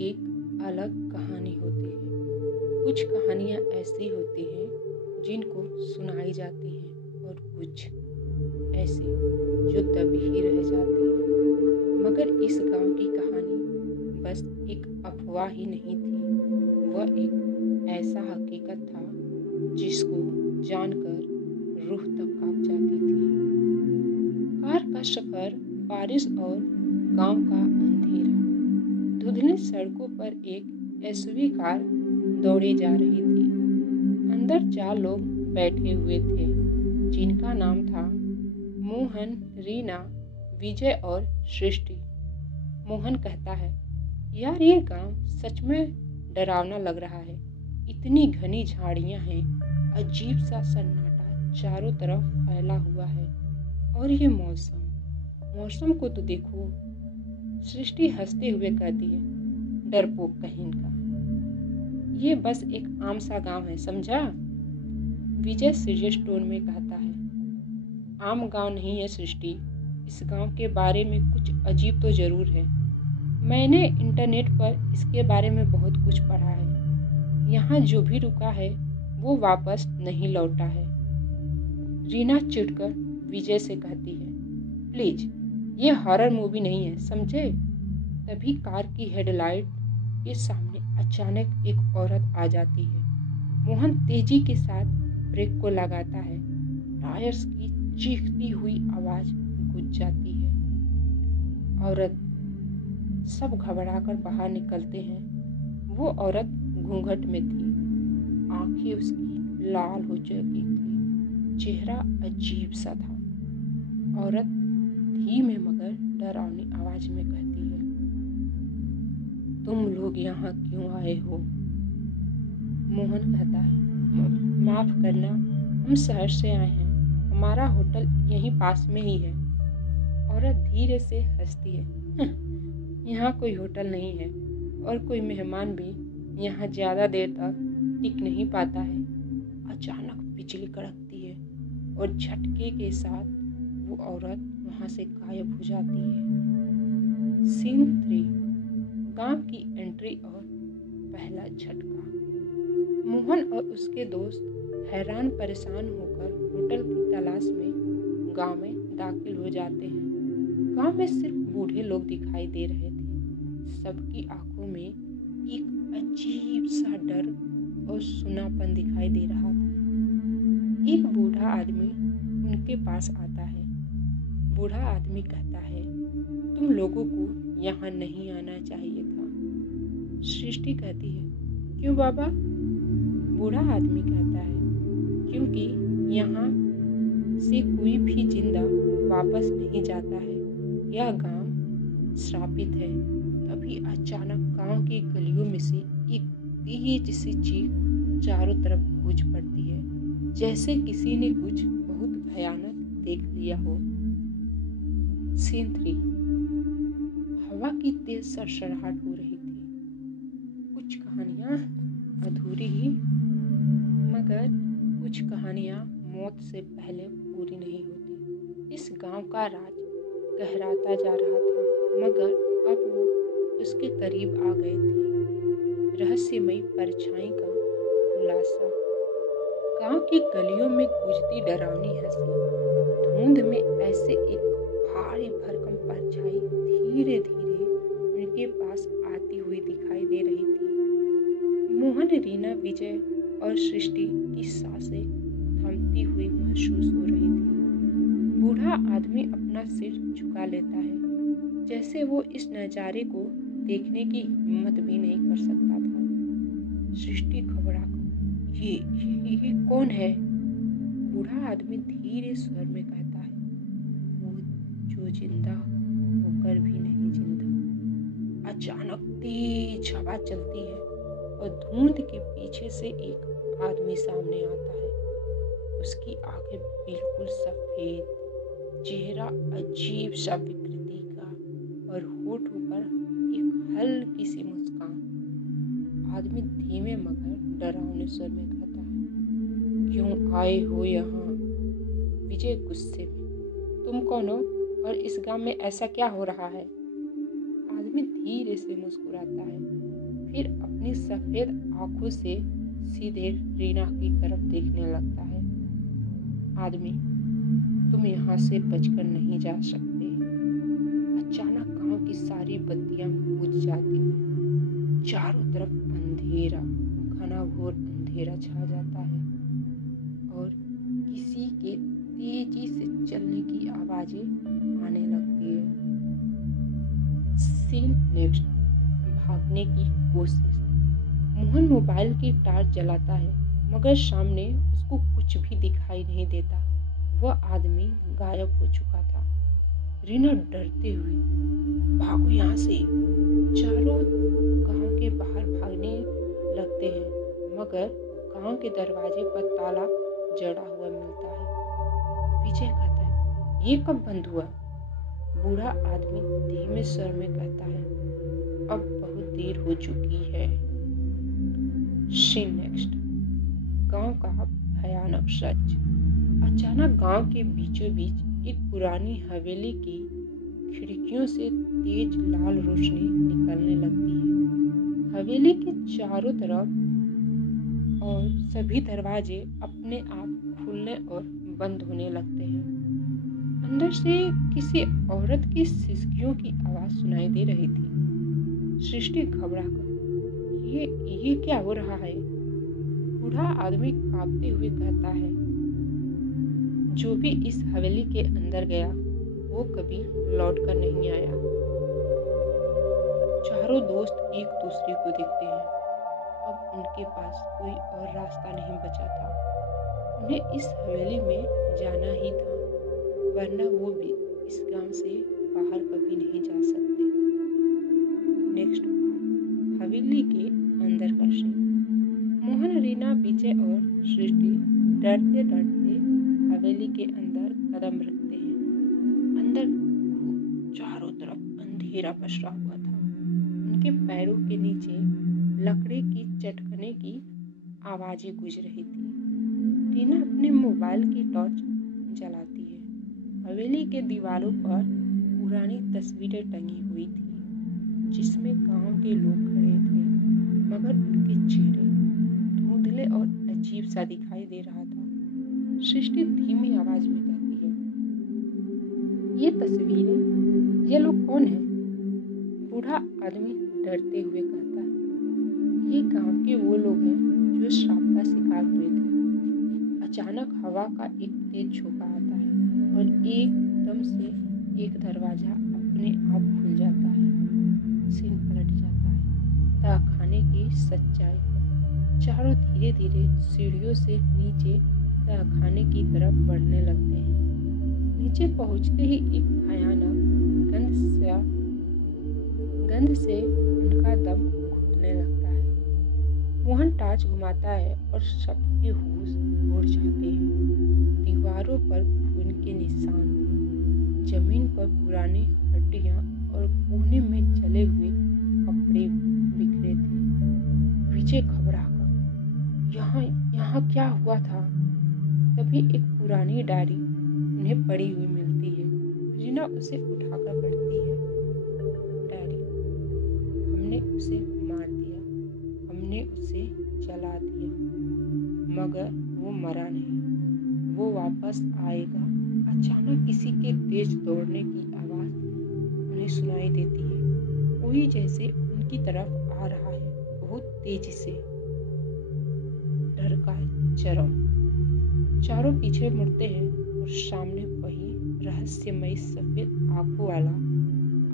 एक अलग कहानी होती है। कुछ कहानियाँ ऐसी होती हैं जिनको सुनाई जाती हैं और कुछ ऐसी जो दबी ही रह जाती हैं। मगर इस गांव की कहानी बस एक अफवाह ही नहीं थी, वह एक ऐसा हकीकत था जिसको जानकर रूह तक कांप जाती थी। कार का सफर, बारिश और गांव का अंधेरा। धुंधली सड़कों पर एक एसयूवी कार दौड़े जा रही थी। अंदर 4 लोग बैठे हुए थे जिनका नाम था मोहन, रीना, विजय और सृष्टि। मोहन कहता है, यार ये गांव सच में डरावना लग रहा है। इतनी घनी झाड़ियां हैं, अजीब सा सन्नाटा चारों तरफ फैला हुआ है। और ये मौसम को तो देखो। सृष्टि हंसते हुए कहती है, डरपोक कहीं का। ये बस एक आम सा गांव है, समझा? विजय सीरियस टोन में कहता है, आम गांव नहीं है सृष्टि, इस गांव के बारे में कुछ अजीब तो जरूर है। मैंने इंटरनेट पर इसके बारे में बहुत कुछ पढ़ा है। यहाँ जो भी रुका है वो वापस नहीं लौटा है। रीना चिढ़कर विजय से कहती है, प्लीज ये हॉरर मूवी नहीं है, समझे? तभी कार की हेडलाइट के सामने अचानक एक औरत आ जाती है। मोहन तेजी के साथ ब्रेक को लगाता है। टायर्स की चीखती हुई आवाज गूंज जाती है। औरत, सब घबराकर बाहर निकलते हैं। वो औरत घूंघट में थी, आंखें उसकी लाल हो चुकी थी, चेहरा अजीब सा था। औरत धीमे मगर डरावनी आवाज में कहती है, तुम लोग यहाँ क्यों आए हो? मोहन कहता है, माफ करना, हम शहर से आए हैं, हमारा होटल यहीं पास में ही है। औरत धीरे से हंसती है, यहाँ कोई होटल नहीं है और कोई मेहमान भी यहाँ ज़्यादा देर तक टिक नहीं पाता है। अचानक बिजली कड़कती है और झटके के साथ वो औरत वहाँ से गायब हो जाती है। सीन 3, गांव की एंट्री और पहला झटका। मोहन और उसके दोस्त हैरान परेशान होकर होटल की तलाश में गांव में दाखिल हो जाते हैं। गांव में सिर्फ बूढ़े लोग दिखाई दे रहे थे। सबकी आंखों में एक अजीब सा डर और सुनापन दिखाई दे रहा था। एक बूढ़ा आदमी उनके पास आता है। बूढ़ा आदमी कहता है, तुम लोगों को यहाँ नहीं आना चाहिए था। सृष्टि कहती है, क्यों बाबा? बूढ़ा आदमी कहता है, क्योंकि यहाँ से कोई भी जिंदा वापस नहीं जाता है। यह गांव श्रापित है। तभी अचानक गांव की गलियों में से एक तेज सी चीख चारों तरफ गूंज पड़ती है, जैसे किसी ने कुछ बहुत भयानक देख लिया हो। सीन 3, हवा की तेज सरसराहट हो रही थी। कुछ कहानियाँ अधूरी ही, मगर कुछ कहानियाँ मौत से पहले पूरी नहीं होती। इस गांव का राज गहराता जा रहा था, मगर अब वो उसके करीब आ गए थे। रहस्यमयी परछाई का खुलासा। गांव की गलियों में गूंजती डरावनी हंसी। धुंध में ऐसे एक भारी भरकम परछाई धीरे धीरे उनके पास आती हुई दिखाई दे रही थी। मोहन, रीना, विजय और सृष्टि की सांसें थमती हुई महसूस हो रही थी। बूढ़ा आदमी अपना सिर झुका लेता है, जैसे वो इस नजारे को देखने की हिम्मत भी नहीं कर सकता था। सृष्टि घबराकर, ये कौन है? बूढ़ा आदमी धीरे स्वर में कहता है, वो जो जिंदा होकर भी नहीं जिंदा। अचानक तेज हवा चलती है और धुंध के पीछे से एक आदमी सामने आता है। उसकी आंखें बिल्कुल सफेद, चेहरा अजीब सा विकृति का और होठों पर एक हल्की सी मुस्कान। आदमी धीमे मगर डरावने स्वर में कहता है, क्यों आए हो यहाँ? विजय गुस्से में, तुम कौन हो और इस गांव में ऐसा क्या हो रहा है? आदमी धीरे से मुस्कुराता है, फिर अपनी सफेद आंखों से सीधे रीना की तरफ देखने लगता है। आदमी, तुम यहाँ से बचकर नहीं जा सकते। अचानक गांव की सारी बत्तियां बुझ जाती हैं। चारों तरफ अंधेरा, घना घोर अंधेरा छा जाता है और किसी के तेजी से चलने की आवाजें आने लगती है। सीन नेक्स्ट, भागने की कोशिश। मोहन मोबाइल की टॉर्च जलाता है, मगर सामने उसको कुछ भी दिखाई नहीं देता। वह आदमी गायब हो चुका था। रीना डरते हुए, भागो यहाँ से। चारों गांव के बाहर भागने लगते हैं, मगर गांव के दरवाजे पर ताला जड़ा हुआ मिलता है। विजय कहता है, ये कब बंद हुआ? बूढ़ा आदमी धीमे स्वर में कहता है, अब बहुत देर हो चुकी है। सीन नेक्स्ट, गांव का भयानक सच। अचानक गांव के बीचों बीच एक पुरानी हवेली की खिड़कियों से तेज लाल रोशनी निकलने लगती है। हवेली के चारों तरफ और सभी दरवाजे अपने आप खुलने और बंद होने लगते हैं। अंदर से किसी औरत की सिसकियों की आवाज सुनाई दे रही थी। सृष्टि घबराकर, ये क्या हो रहा है? बूढ़ा आदमी कांपते हुए कहता है, जो भी इस हवेली के अंदर गया वो कभी लौट कर नहीं आया। चारों दोस्त एक दूसरे को देखते हैं। अब उनके पास कोई और रास्ता नहीं बचा था। उन्हें इस हवेली में जाना ही था, वरना वो भी इस गांव से बाहर कभी नहीं जा सकते। नेक्स्ट पार्ट, हवेली के अंदर का सीन। मोहन, रीना, विजय और सृष्टि डरते डरते हवेली के अंदर कदम रखते हैं। अंदर चारों तरफ अंधेरा पसरा हुआ था। उनके पैरों के नीचे लकड़ी की चटकने की आवाजें गूंज रही थी। रीना अपने मोबाइल की टॉर्च जलाती है। हवेली के दीवारों पर पुरानी तस्वीरें टंगी हुई थी, जिसमें गांव के लोग खड़े थे, मगर उनके चेहरे धुंधले और अजीब सा दिखाई दे रहा था। सृष्टि धीमी आवाज में कहती है, ये तस्वीरें, ये लोग कौन हैं? बूढ़ा आदमी डरते हुए कहता है, ये गांव के वो लोग हैं जो श्राप का शिकार हुए थे। अचानक हवा का एक तेज झोंका आता है और एकदम से एक दरवाजा अपने आप खुल जाता है। सीन पलट जाता है। तहखाने की सच्चाई। चारों धीरे धीरे सीढ़ियों से नीचे तहखाने की तरफ बढ़ने लगते हैं। नीचे पहुंचते ही एक भयानक गंध से उनका दम घुटने लगता है। मोहन टॉर्च घुमाता है और सबके होश उड़ जाते हैं। दीवारों पर खून के निशान थे, जमीन पर पुरानी हड्डियां और कोने में जले हुए कपड़े बिखरे थे। विजय घबराकर, यहाँ क्या हुआ था? तभी एक पुरानी डायरी उन्हें पड़ी हुई मिलती है। रीना उसे उठाकर पढ़ती है। डायरी, हमने उसे मार दिया, हमने उसे जला दिया, मगर वो मरा नहीं, वो वापस आएगा। अचानक किसी के तेज दौड़ने की आवाज उन्हें सुनाई देती है। कोई जैसे उनकी तरफ आ रहा है, बहुत तेजी से। डर का चरम। चारों पीछे मुड़ते हैं और सामने वही रहस्यमय सफेद आंखों वाला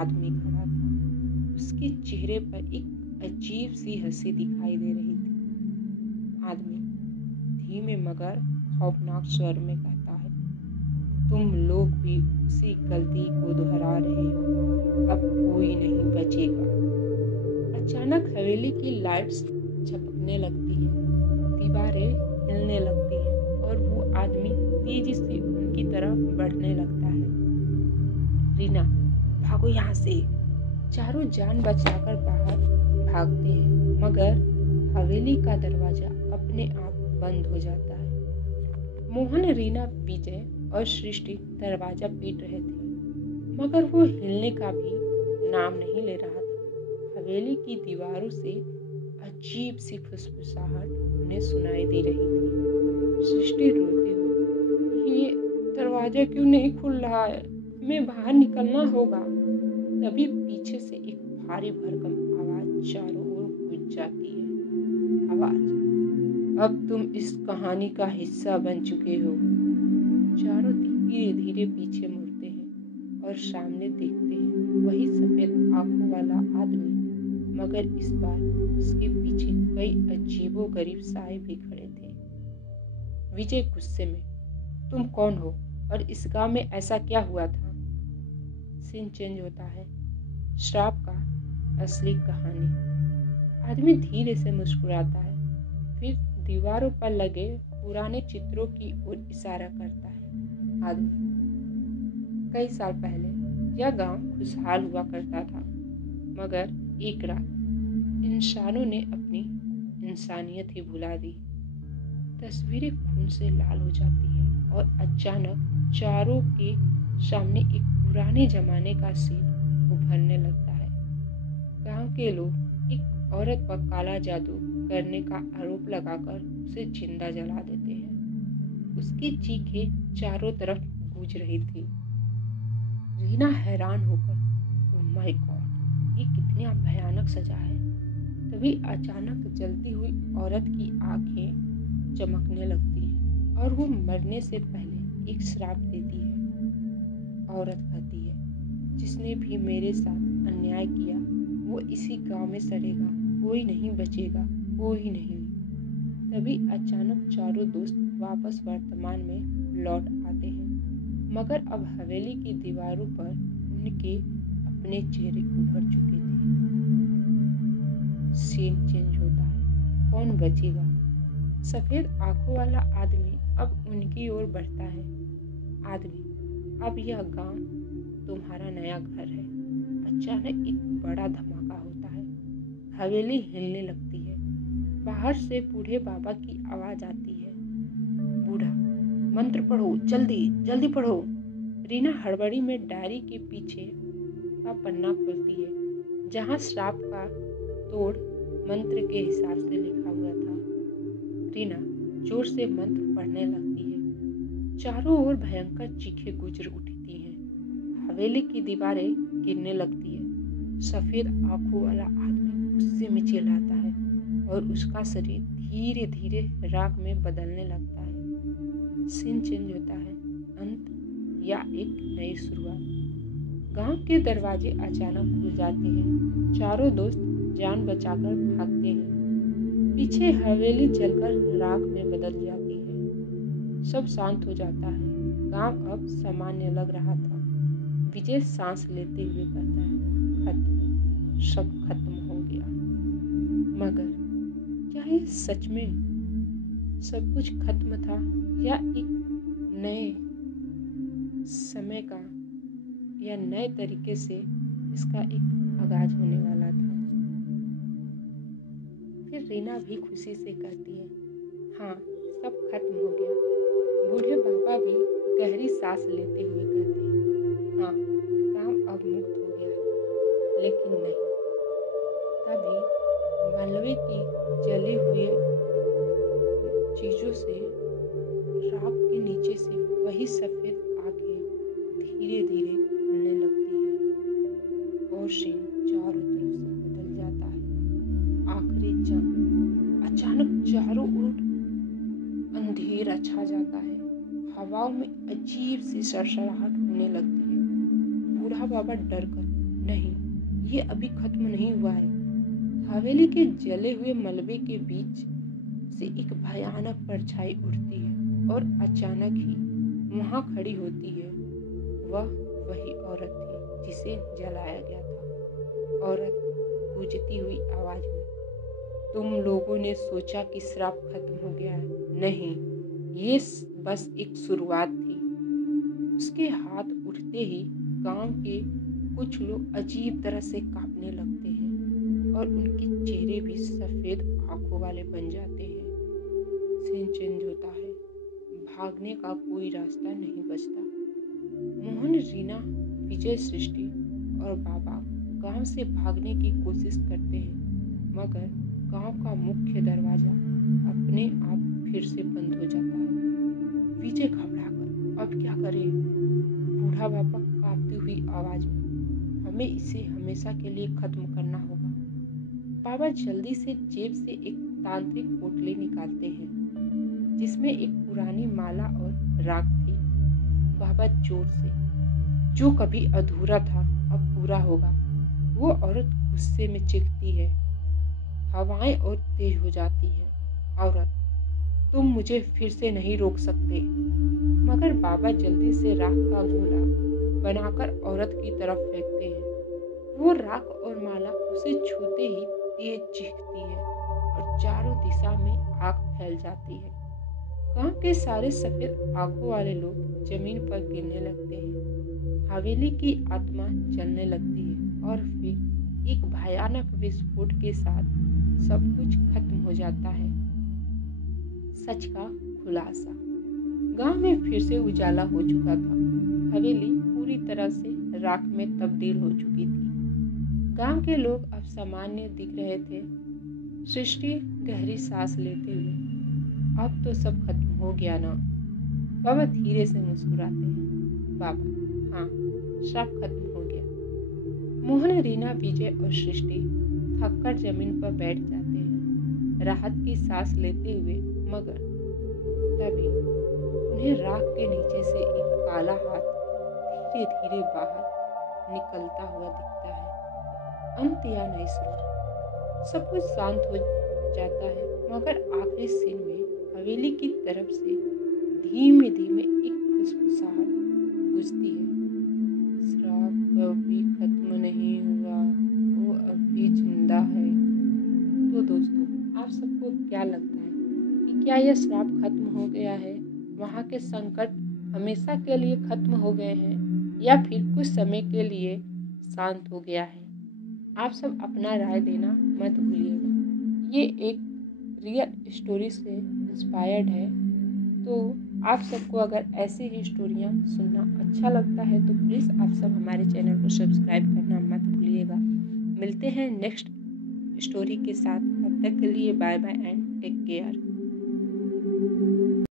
आदमी खड़ा था। उसके चेहरे पर एक अजीब सी हंसी दिखाई दे रही थी। आदमी धीमे मगर खौफनाक स्वर में कहता है, तुम लोग भी उसी गलती को दोहरा रहे हो, अब कोई नहीं बचेगा। अचानक हवेली की लाइट्स झपकने लगती हैं, दीवारें हिलने लगती हैं और वो आदमी तेजी से उनकी तरफ बढ़ने लगता है। रीना, भागो यहाँ से। चारों जान बचाकर बाहर भागते हैं, मगर हवेली का दरवाजा अपने आप बंद हो जाता है। मोहन, रीना, विजय और सृष्टि दरवाजा पीट रहे थे, मगर वो हिलने का भी नाम नहीं ले रहा था। हवेली की दीवारों से अजीब सी फुसफुसाहट उन्हें सुनाई दे रही थी। सृष्टि रोते हुए, ये दरवाजा क्यों नहीं खुल रहा है? हमें बाहर निकलना होगा। तभी पीछे से एक भारी भरकम आवाज चारों ओर गूंज जाती है। आवाज, अब तुम इस कहानी का हिस्सा बन चुके हो। चारों धीरे धीरे पीछे मुड़ते हैं और सामने देखते हैं वही सफेद आंखों वाला आदमी, मगर इस बार उसके पीछे कई अजीबोगरीब साए भी खड़े थे। विजय गुस्से में, तुम कौन हो और इस गांव में ऐसा क्या हुआ था? सीन चेंज होता है। श्राप का असली कहानी। आदमी धीरे से मुस्कुराता है, फिर दीवारों पर लगे पुराने चित्रों की ओर इशारा करता है। आदमी, कई साल पहले यह गांव खुशहाल हुआ करता था, मगर एक रात इंसानों ने अपनी इंसानियत ही भुला दी। तस्वीरें खून से लाल हो जाती हैं और अचानक चारों के सामने एक पुराने जमाने का सीन उभरने लगता है। गांव के लोग एक औरत पर काला जादू करने का आरोप लगाकर उसे जिंदा जला देते हैं। उसकी चीखें चारों तरफ गूंज रही थी। रीना हैरान होकर, ओह माय गॉड, ये कितनी भयानक सजा है। तभी अचानक जलती हुई औरत की आंखें चमकने लगती हैं और वो मरने से पहले एक श्राप देती है। औरत कहती है, जिसने भी मेरे साथ अन्याय किया वो इसी गांव में सड़ेगा, कोई नहीं बचेगा, कोई नहीं। तभी अचानक चारों दोस्त वापस वर्तमान में लौट आते हैं, मगर अब हवेली की दीवारों पर उनके अपने चेहरे उभर चुके थे। सीन चेंज होता है। कौन बचेगा? सफेद आंखों वाला आदमी अब उनकी ओर बढ़ता है। आदमी, अब यह गांव तुम्हारा नया घर है। अचानक एक बड़ा धमाका होता है। हवेली हिलने लगती है। बाहर से बूढ़े बाबा की आवाज आती है। बूढ़ा, मंत्र पढ़ो, जल्दी जल्दी पढ़ो। रीना हड़बड़ी में डायरी के पीछे का पन्ना खोलती है, जहां श्राप का तोड़ मंत्र के हिसाब से लिखा हुआ था। रीना जोर से मंत्र पढ़ने लगती है। चारों ओर भयंकर चीखें गूंज उठती हैं। हवेली की दीवारें गिरने लगती है। सफेद आंखों वाला आदमी गुस्से में चिल्लाता है और उसका शरीर धीरे धीरे राख में बदलने लगता है। सीन चेंज होता है। अंत या एक नई शुरुआत। गांव के दरवाजे अचानक खुल जाते हैं। चारों दोस्त जान बचाकर भागते हैं। पीछे हवेली जलकर राख में बदल जाती है। सब शांत हो जाता है। गांव अब सामान्य लग रहा था। विजय सांस लेते हुए कहता है, खत्म, सब खत्म हो गया। मगर क्या ये सच में सब कुछ खत्म था या एक नए समय का या नए तरीके से इसका एक आगाज होने वाला था? फिर रीना भी खुशी से कहती है, हाँ, सब खत्म हो गया। बूढ़े बाबा भी गहरी सांस लेते हुए कहते हैं, हाँ, काम अब मुक्त हो गया है। लेकिन नहीं। तभी मलबे की जले हुए चीजों से राख के नीचे से वही सफेद आंखें धीरे धीरे खुलने लगती है और सीन चारों तरफ से बदल जाता है। आखिरी जंग। अचानक चारों ओर अंधेरा छा जाता है। हवाओं में अजीब सी सरसराहट होने लगती है। बूढ़ा बाबा डरकर, नहीं, ये अभी खत्म नहीं हुआ है। हवेली के जले हुए मलबे के बीच से एक भयानक परछाई उठती है और अचानक ही वहां खड़ी होती है। वह वही औरत थी जिसे जलाया गया था। औरत गूंजती हुई आवाज में, तुम लोगों ने सोचा कि श्राप खत्म हो गया है। नहीं, ये बस एक शुरुआत थी। उसके हाथ उठते ही गांव के कुछ लोग अजीब तरह से कांपने लगते हैं और उनके चेहरे भी सफेद आंखों वाले बन जाते हैं। सीन चेंज होता है। भागने का कोई रास्ता नहीं बचता। मोहन, रीना, विजय, सृष्टि और बाबा गांव से भागने की कोशिश करते हैं, मगर गांव का मुख्य दरवाजा अपने आप फिर से बंद हो जाता है। विजय घबराकर अब क्या करे? बूढ़ा बाबा कांपती हुई आवाज में, हमें इसे हमेशा के लिए खत्म करना होगा। बाबा जल्दी से जेब से एक तांत्रिक पोटली निकालते हैं जिसमें एक पुरानी माला और राख थी। बाबा जोर से, जो कभी अधूरा था अब पूरा होगा। वो औरत गुस्से में चीखती है, हवाएं और तेज हो जाती हैं। औरत, तुम मुझे फिर से नहीं रोक सकते। मगर बाबा जल्दी से राख का गोला बनाकर औरत की तरफ फेंकते हैं। वो राख और माला उसे छूते ही तेज चीखती है और चारों दिशा में आग फैल जाती है। गांव के सारे सफेद आंखों वाले लोग जमीन पर गिरने लगते हैं। हवेली की आत्मा जलने लगती है और फिर एक भयानक विस्फोट के साथ सब कुछ खत्म हो जाता है। सच का खुलासा। गांव में फिर से उजाला हो चुका था। हवेली पूरी तरह से राख में तब्दील हो चुकी थी। गांव के लोग अब सामान्य दिख रहे थे। सृष्टि गहरी सांस लेते हुए, अब तो सब खत्म हो गया ना? बाबा धीरे से मुस्कुराते हैं। बाबा, हाँ, सब खत्म हो गया। मोहन, रीना, विजय और सृष्टि थककर जमीन पर बैठ जाते हैं, राहत की सांस लेते हुए। मगर तभी उन्हें राख के नीचे से एक काला हाथ धीरे धीरे बाहर निकलता हुआ दिखता है। अंत या नहीं सुना, सब कुछ शांत हो जाता है, मगर आखिरी सीन में हवेली की तरफ से धीमे धीमे एक फुसफुसाहट गूंजती है, श्राप कभी खत्म नहीं हुआ, वो अभी जिंदा है। तो दोस्तों, आप सबको क्या लगता है कि क्या यह श्राप खत्म हो गया है? वहाँ के संकट हमेशा के लिए खत्म हो गए हैं या फिर कुछ समय के लिए शांत हो गया है? आप सब अपना राय देना मत भूलिएगा। ये एक रियल स्टोरी से इंस्पायर्ड है, तो आप सबको अगर ऐसी ही स्टोरियाँ सुनना अच्छा लगता है तो प्लीज़ आप सब हमारे चैनल को सब्सक्राइब करना मत भूलिएगा। मिलते हैं नेक्स्ट स्टोरी के साथ। तब तक के लिए bye bye and take care.